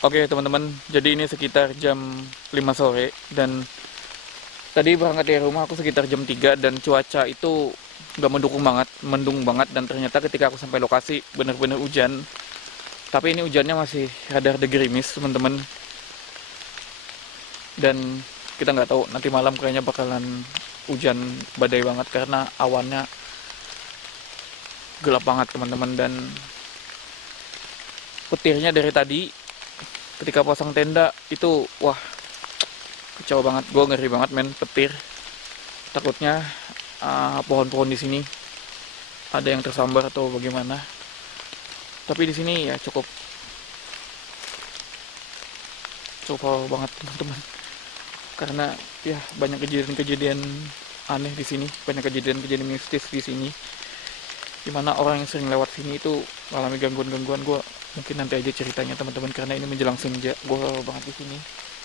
Oke teman-teman, jadi ini sekitar jam 5 sore dan tadi berangkat dari rumah aku sekitar jam 3 dan cuaca itu nggak mendukung banget, mendung banget dan ternyata ketika aku sampai lokasi bener-bener hujan. Tapi ini hujannya masih rada-rada gerimis teman-teman dan kita nggak tahu nanti malam kayaknya bakalan hujan badai banget karena awannya gelap banget teman-teman dan petirnya dari tadi ketika pasang tenda itu wah kacau banget, gue ngeri banget men petir. Takutnya pohon-pohon di sini ada yang tersambar atau bagaimana. Tapi di sini ya cukup cukup hal banget teman-teman. Karena ya banyak kejadian-kejadian aneh di sini, banyak kejadian-kejadian mistis di sini. Dimana orang yang sering lewat sini itu mengalami gangguan-gangguan. Gue mungkin nanti aja ceritanya teman-teman karena ini menjelang senja. Gue banget di sini.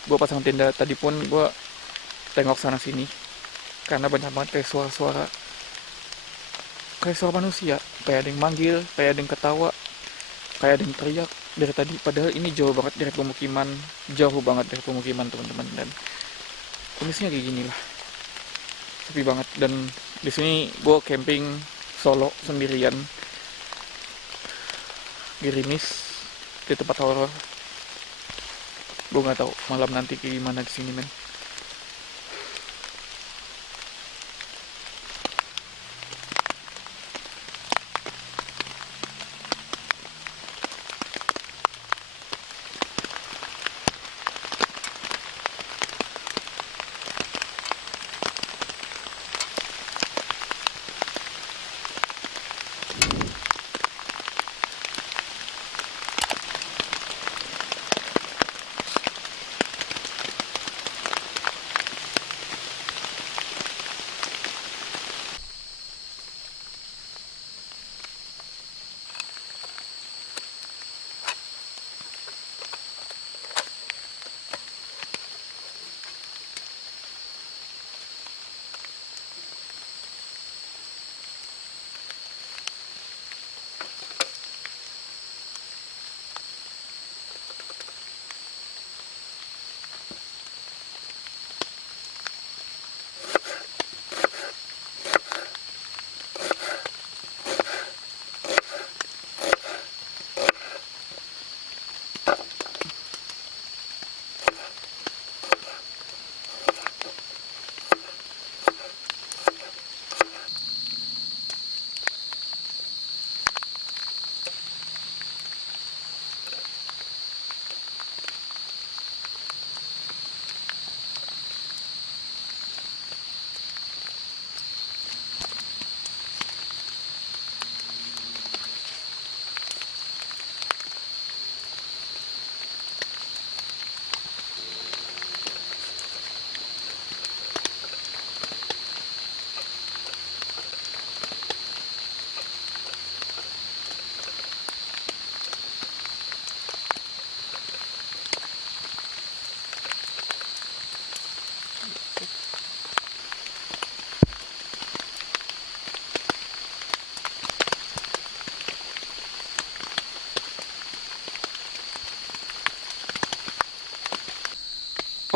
Gue pasang tenda tadi pun gue tengok sana sini karena banyak banget kayak suara manusia, kayak ada yang manggil, kayak ada yang ketawa, kayak ada yang teriak dari tadi. Padahal ini jauh banget dari pemukiman, jauh banget dari pemukiman teman-teman. Dan kondisinya kayak gini lah, sepi banget. Dan di sini gue camping solo sendirian, gerimis di tempat horor. Gue nggak tahu malam nanti kayak gimana di sini men.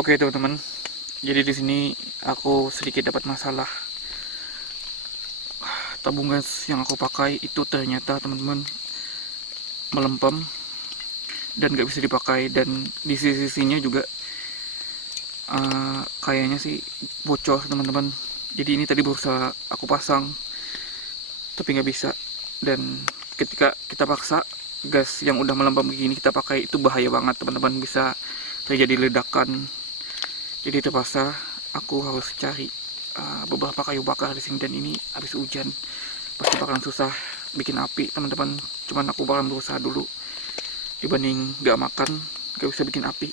Oke teman-teman, jadi di sini aku sedikit dapat masalah. Tabung gas yang aku pakai itu ternyata teman-teman melempem dan gak bisa dipakai, dan di sisi-sisinya juga kayaknya sih bocor teman-teman. Jadi ini tadi berusaha aku pasang tapi nggak bisa, dan ketika kita paksa gas yang udah melempem begini kita pakai itu bahaya banget teman-teman, bisa terjadi ledakan. Jadi terpaksa aku harus cari beberapa kayu bakar di sini, dan ini habis hujan pasti bakalan susah bikin api teman-teman. Cuman aku bakalan berusaha dulu dibanding nggak makan gak bisa bikin api.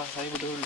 Basahin dulu.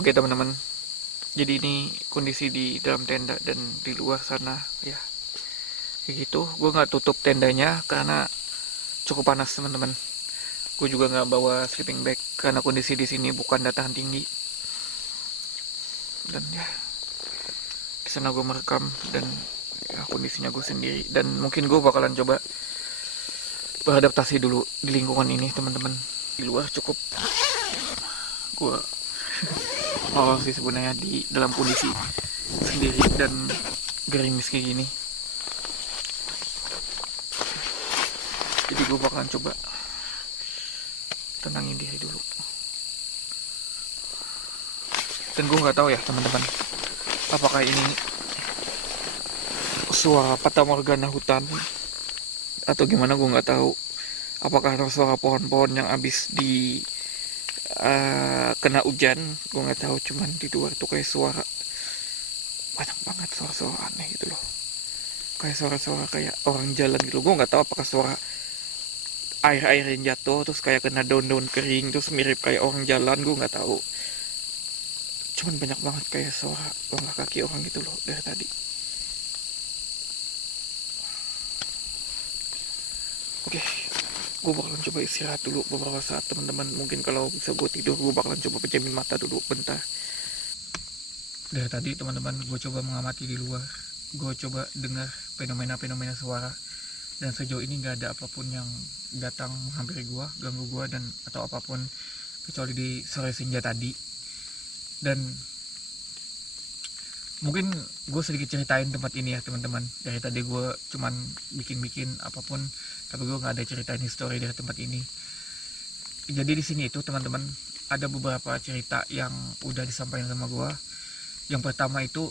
Oke teman-teman, jadi ini kondisi di dalam tenda dan di luar sana ya kayak gitu. Gue nggak tutup tendanya karena cukup panas teman-teman. Gue juga nggak bawa sleeping bag karena kondisi di sini bukan dataran tinggi. Dan ya di sana gue merekam dan ya, kondisinya gue sendiri, dan mungkin gue bakalan coba beradaptasi dulu di lingkungan ini teman-teman. Di luar cukup gue mau sih sebenarnya di dalam kondisi sendiri dan gerimis kayak gini. Jadi gue bakalan coba tenangin diri dulu. Dan gue nggak tahu ya teman-teman, apakah ini suara fata morgana hutan atau gimana, gue nggak tahu. apakah karena suara pohon-pohon yang habis di kena hujan, gue nggak tahu. Cuman di luar tuh kayak suara banyak banget, suara-suara aneh gitu loh, kayak suara-suara kayak orang jalan gitu. Gue nggak tahu apakah suara air-air yang jatuh terus kayak kena daun-daun kering terus mirip kayak orang jalan, gue nggak tahu. Cuman banyak banget kayak suara langkah kaki orang gitu loh dari tadi. Oke, gue bakalan coba istirahat dulu beberapa saat teman-teman. Mungkin kalau bisa gue tidur, gue bakalan coba pejamin mata dulu bentar. Dari tadi teman-teman gue coba mengamati di luar, gue coba dengar fenomena-fenomena suara, dan sejauh ini nggak ada apapun yang datang menghampiri gue, ganggu gue dan atau apapun, kecuali di sore senja tadi. Dan mungkin gue sedikit ceritain tempat ini ya teman-teman. Dari tadi gue cuman bikin apapun, tapi gue nggak ada ceritain histori dari tempat ini. Jadi di sini itu teman-teman ada beberapa cerita yang udah disampaikan sama gue. Yang pertama itu,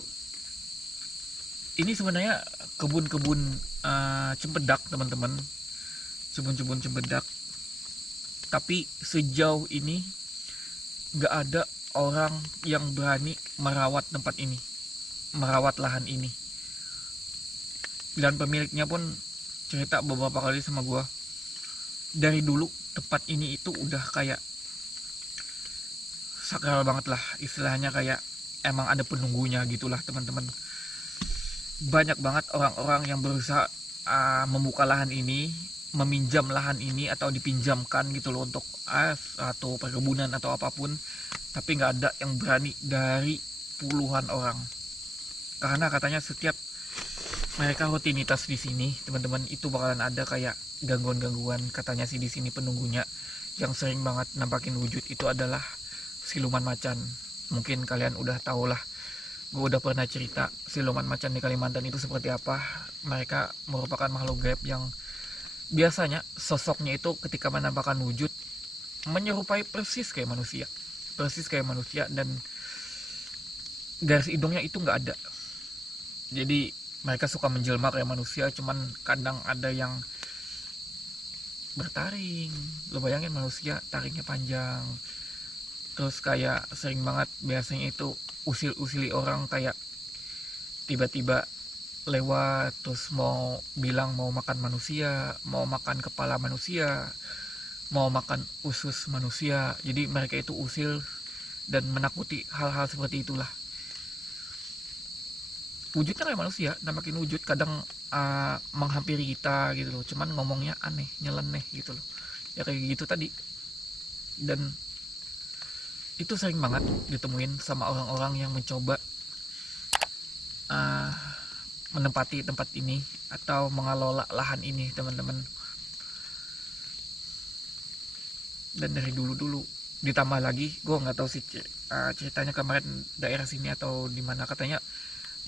ini sebenarnya kebun-kebun cempedak teman-teman, kebun-kebun cempedak. Tapi sejauh ini nggak ada orang yang berani merawat tempat ini, merawat lahan ini. Dan pemiliknya pun cerita beberapa kali sama gue, dari dulu tempat ini itu udah kayak sakral banget lah istilahnya, kayak emang ada penunggunya gitulah teman-teman. Banyak banget orang-orang yang berusaha membuka lahan ini, meminjam lahan ini atau dipinjamkan gitu loh untuk atau perkebunan atau apapun, tapi nggak ada yang berani dari puluhan orang. Karena katanya setiap mereka rutinitas di sini teman-teman itu bakalan ada kayak gangguan-gangguan. Katanya sih di sini penunggunya yang sering banget nampakin wujud itu adalah siluman macan. Mungkin kalian udah tau lah, gue udah pernah cerita siluman macan di Kalimantan itu seperti apa. Mereka merupakan makhluk gaib yang biasanya sosoknya itu ketika menampakkan wujud menyerupai persis kayak manusia, dan garis hidungnya itu nggak ada. Jadi mereka suka menjelma kayak manusia, cuman kadang ada yang bertaring. Lo bayangin manusia taringnya panjang, terus kayak sering banget biasanya itu usil-usili orang, kayak tiba-tiba lewat terus mau bilang mau makan manusia, mau makan kepala manusia, mau makan usus manusia. Jadi mereka itu usil dan menakuti hal-hal seperti itulah. Wujudnya kayak manusia, nampakin wujud, kadang menghampiri kita gitu loh, cuman ngomongnya aneh, nyeleneh gitu loh, ya kayak gitu tadi. Dan itu sering banget ditemuin sama orang-orang yang mencoba menempati tempat ini atau mengelola lahan ini teman-teman. Dan dari dulu ditambah lagi, gue nggak tahu sih ceritanya kemarin daerah sini atau di mana, katanya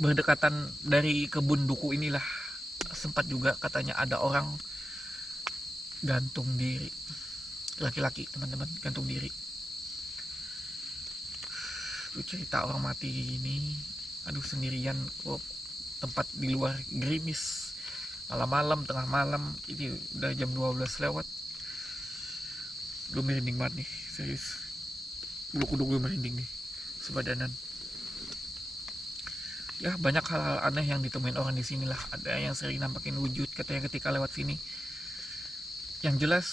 berdekatan dari kebun duku inilah sempat juga katanya ada orang gantung diri, laki-laki teman-teman, gantung diri. Cerita orang mati ini, aduh sendirian kok, tempat di luar gerimis, malam-malam, tengah malam, ini udah jam 12 lewat. Gue merinding banget nih, serius, bulu kuduk gue merinding nih sebadanan. Ya banyak hal-hal aneh yang ditemuin orang di sini lah. Ada yang sering nampakin wujud katanya ketika lewat sini. Yang jelas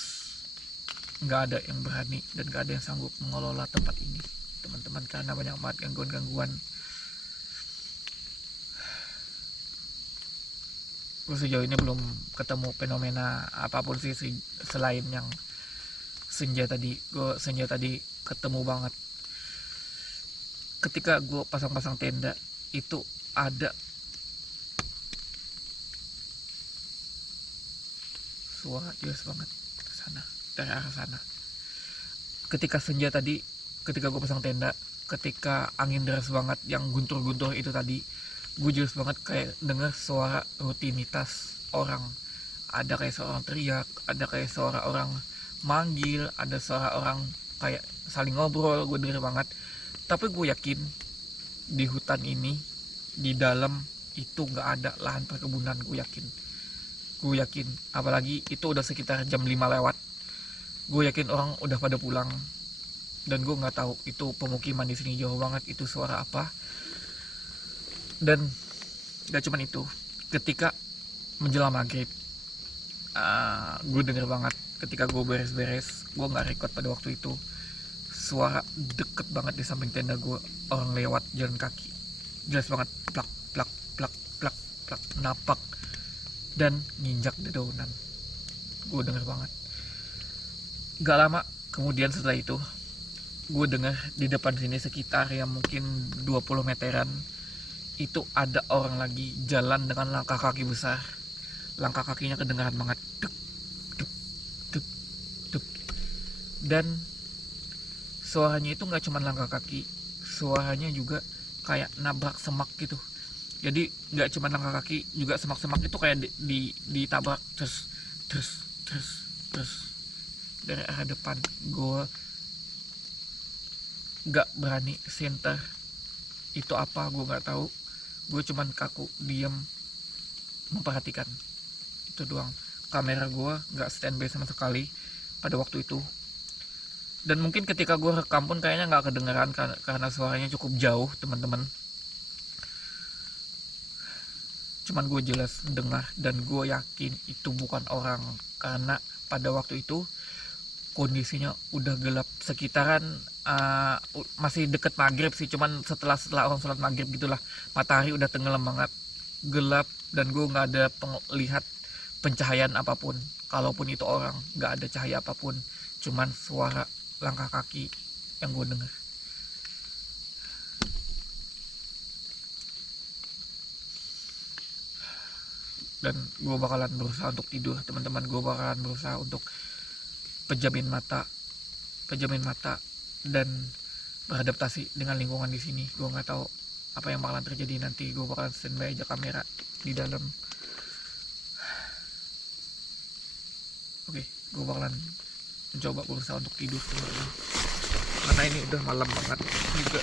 nggak ada yang berani dan nggak ada yang sanggup mengelola tempat ini teman-teman, karena banyak banget gangguan-gangguan. Gue sejauh ini belum ketemu fenomena apapun sih selain yang senja tadi. Gue senja tadi ketemu banget ketika gue pasang-pasang tenda itu, ada suara jelas banget ke sana, dari arah sana. Ketika senja tadi, ketika gue pasang tenda, ketika angin deras banget yang guntur-guntur itu tadi, gue jelas banget kayak dengar suara rutinitas orang. Ada kayak seorang teriak, ada kayak suara orang manggil, ada suara orang kayak saling ngobrol, gue denger banget. Tapi gue yakin di hutan ini, di dalam itu gak ada lahan perkebunan, gue yakin. Gue yakin, apalagi itu udah sekitar jam 5 lewat. Gue yakin orang udah pada pulang. Dan gue nggak tahu itu pemukiman di sini jauh banget, itu suara apa. Dan gak cuman itu, ketika menjelang maghrib, gue denger banget ketika gue beres-beres, gue nggak record pada waktu itu, suara deket banget di samping tenda gue, orang lewat jalan kaki, jelas banget, plak plak plak plak plak, napak dan nginjak dedaunan. Gue denger banget. Gak lama kemudian setelah itu, gue denger di depan sini sekitar yang mungkin 20 meteran, itu ada orang lagi jalan dengan langkah kaki besar. Langkah kakinya kedengaran banget, duk duk duk duk. Dan suaranya itu nggak cuma langkah kaki, suaranya juga kayak nabrak semak gitu. Jadi nggak cuma langkah kaki, juga semak-semak itu kayak ditabrak terus terus terus terus dari arah depan. Gue nggak berani center itu apa, gue nggak tahu. Gue cuman kaku diam memperhatikan itu doang. Kamera gue nggak standby sama sekali pada waktu itu. Dan mungkin ketika gue rekam pun kayaknya nggak kedengeran karena suaranya cukup jauh, teman-teman. Cuman gue jelas dengar dan gue yakin itu bukan orang, karena pada waktu itu kondisinya udah gelap, sekitaran masih deket maghrib sih, cuman setelah orang sholat maghrib gitulah, matahari udah tenggelam banget, gelap, dan gue nggak ada lihat pencahayaan apapun. Kalaupun itu orang, nggak ada cahaya apapun, cuman suara langkah kaki yang gue dengar. Dan gue bakalan berusaha untuk tidur, teman-teman. Gue bakalan berusaha untuk pejamin mata dan beradaptasi dengan lingkungan di sini. Gue nggak tahu apa yang bakalan terjadi nanti. Gue bakalan standby aja kamera di dalam. Oke, gue bakalan mencoba berusaha untuk tidur, teman-teman, karena ini udah malam banget juga.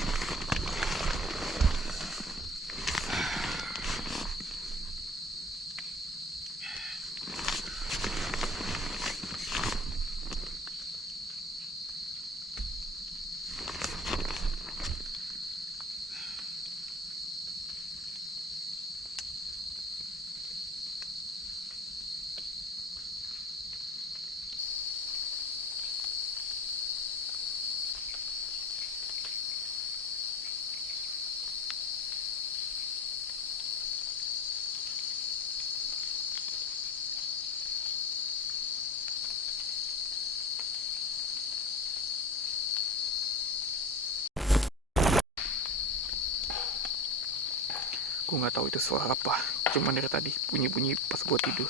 Gue nggak tahu itu suara apa, cuman dari tadi bunyi-bunyi pas gue tidur.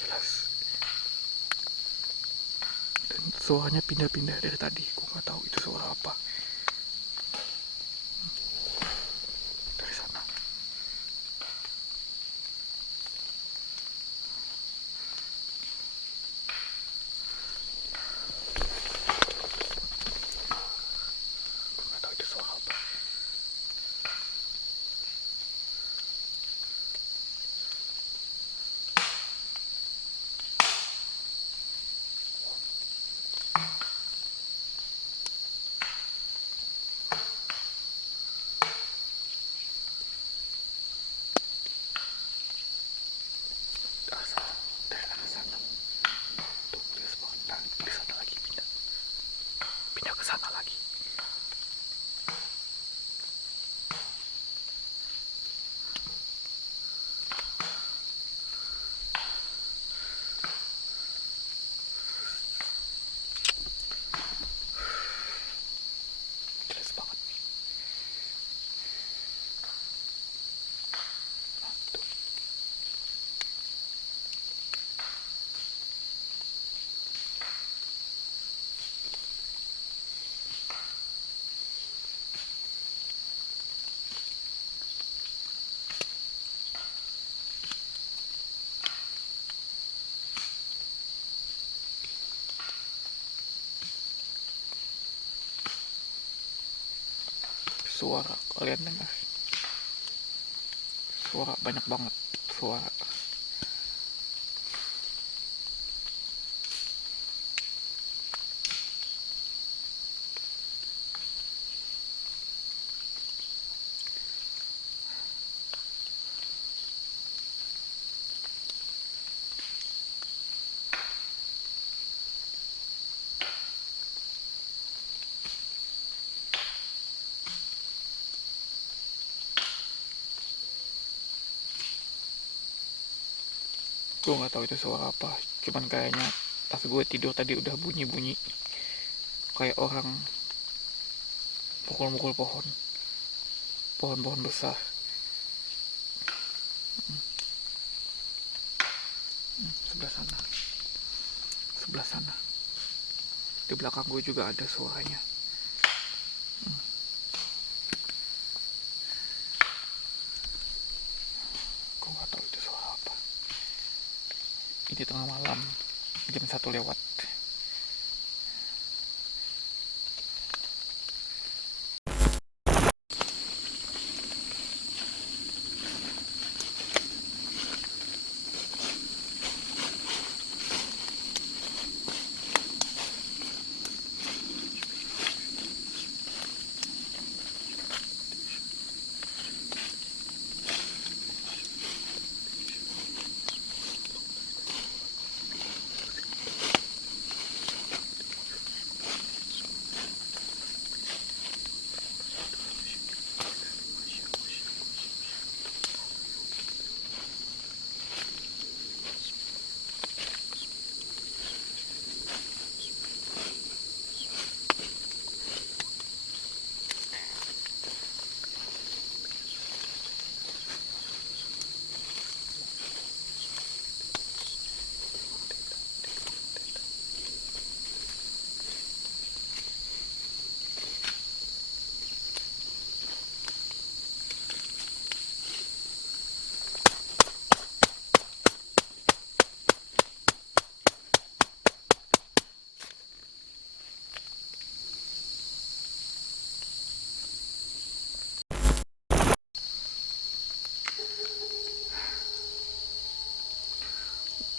Jelas. Dan suaranya pindah-pindah dari tadi. Gue nggak tahu itu suara apa. Dari sana. Gue nggak tahu itu suara apa. Dari arah sana. Tuh, jelas banget. Nah, di sana lagi pindah. Pindah ke sana lagi. Jelas banget nih. Nah, tuh. suara, kalian dengar suara, banyak banget suara. Gue nggak tahu itu suara apa, cuman kayaknya pas gue tidur tadi udah bunyi-bunyi kayak orang pukul-pukul pohon-pohon besar. Sebelah sana, sebelah sana, di belakang gue juga ada suaranya. Gue nggak tahu itu suara apa. Ini tengah malam, jam 1 lewat.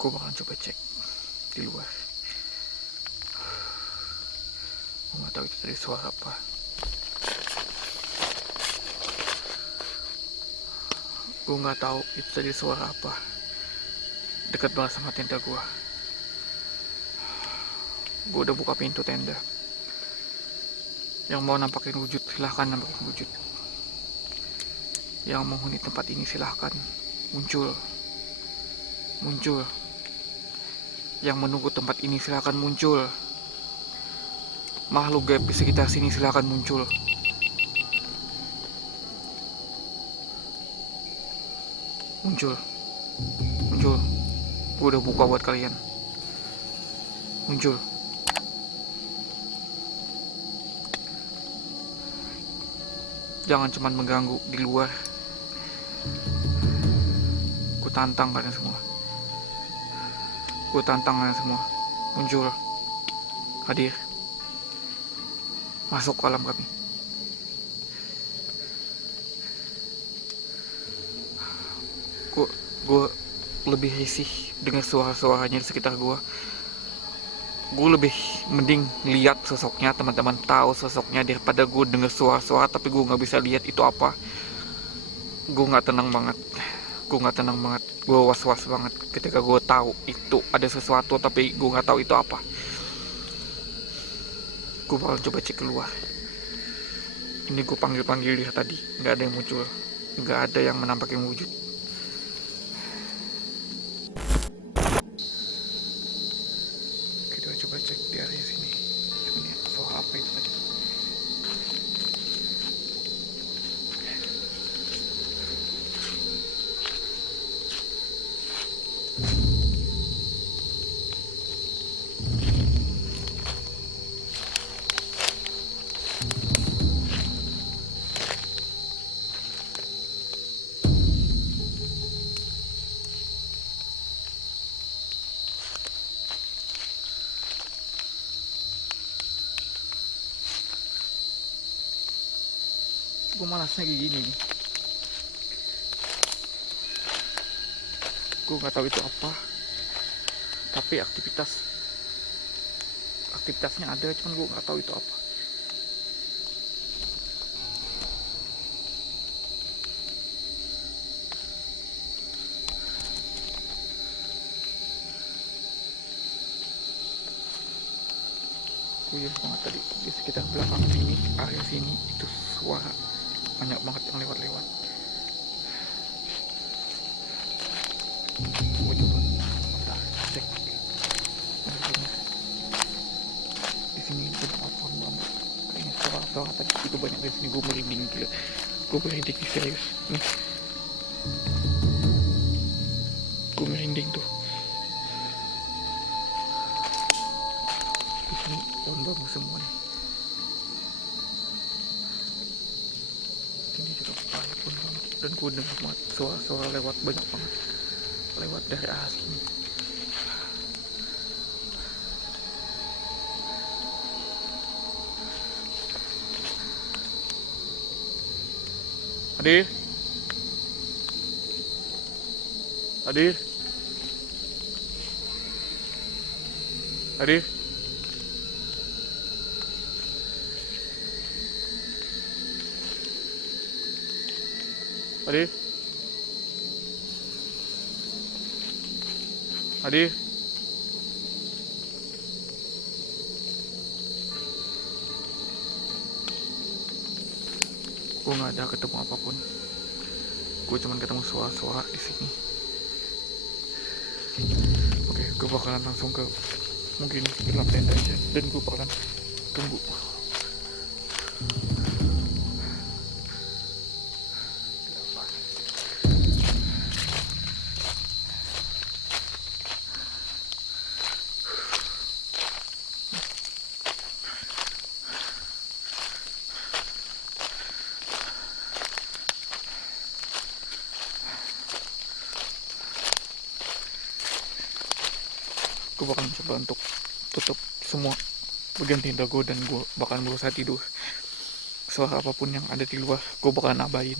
Gue bakalan coba cek di luar. Gue nggak tahu itu tadi suara apa. Gue nggak tahu itu tadi suara apa. Dekat banget sama tenda gue. Gue udah buka pintu tenda. Yang mau nampakin wujud silahkan nampakin wujud. Yang menghuni tempat ini silahkan muncul. Yang menunggu tempat ini silahkan muncul. Makhluk gaib di sekitar sini silahkan muncul. Muncul. Gue udah buka buat kalian. Muncul. Jangan cuman mengganggu di luar. Gue tantang kalian semua. Muncul. Hadir. Masuk ke alam kami. Gue lebih risih dengan suara-suaranya di sekitar gue. Gue lebih mending lihat sosoknya, teman-teman tahu sosoknya, daripada gue denger suara-suara tapi gue nggak bisa lihat itu apa. Gue nggak tenang banget. Gue was-was banget ketika gue tahu itu ada sesuatu tapi gue nggak tahu itu apa. Gue bakal coba cek keluar. Ini gue panggil dia tadi, nggak ada yang muncul, nggak ada yang menampakkan wujud. Kita coba cek di area sini. Sebenarnya soal apa itu tadi? Gue malasnya kayak gini nih. Gue nggak tahu itu apa, tapi aktivitasnya ada, cuman gue nggak tahu itu apa. Kuyuh banget tadi di sekitar belakang sini, area sini itu suara banyak banget yang lewat-lewat. Gue coba bentar cek. Di sini ada pohon bambu. Kayaknya suara tadi itu banyak di sini. Gue merinding gila. Gue merinding serius. Nih. Gue merinding tuh. Di sini pohon bambu semua nih. Ini juga banyak pohon bambu dan gue dengar banget suara-suara lewat banyak banget. Lewat dari arah sini. Hadir. Hadir. Hadir. Hadir. Hadir. Gue nggak ada ketemu apapun. Gue cuman ketemu suara-suara di sini. Oke, gue bakalan langsung ke mungkin gelap tenda aja dan gue bakalan tunggu. Gue bakal mencoba untuk tutup semua bagian tenda gue dan gue bakalan berusaha tidur. Suara apapun yang ada di luar gue bakalan abain.